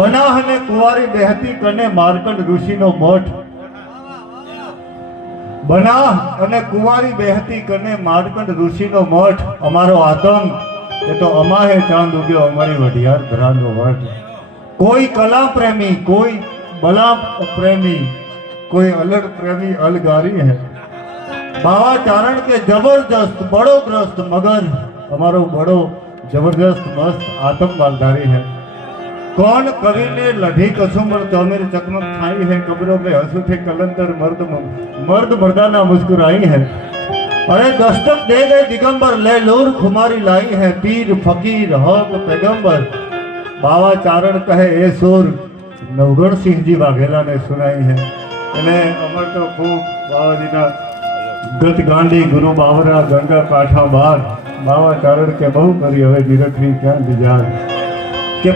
બનાહ અને કુંવારી બેહતી કને માર્કંડ ઋષિનો મઠ, બનાહ અને કુંવારી બેહતી કને માર્કંડ ઋષિનો મઠ, અમારો આતંક એ તો અમાહે ચાંદ ઉગ્યો અમારી વઢિયાર ધરાનો વટ। કોઈ કલા પ્રેમી, કોઈ બલા પ્રેમી, कोई अलग प्रेमी अलगारी है। बाबा चारण के जबरदस्त बड़ो ग्रस्त मगर हमारो बड़ो जबरदस्त मस्त आत्म मालधारी है। कौन कवि ने लढ़ी कसुमर चौमेर चकमक खाई है, कब्रों में हंसुठे कलंदर मर्द मर्दाना मुस्कुराई है। अरे दस्तक दे गए दिगंबर ले लूर खुमारी लाई है, पीर फकीर हक पैगंबर बाबा चारण कहे ए सुर नवगढ़ सिंह जी वाघेला ने सुनाई है। અને અમર તો ખૂબ બાવાજીના ગત ગાંડી ગુરુ બાવરા ગંગા કાંઠા બાર બાવા ચારણ કે બહુ કરી હવે જીરખની ક્યાં દિજાર કે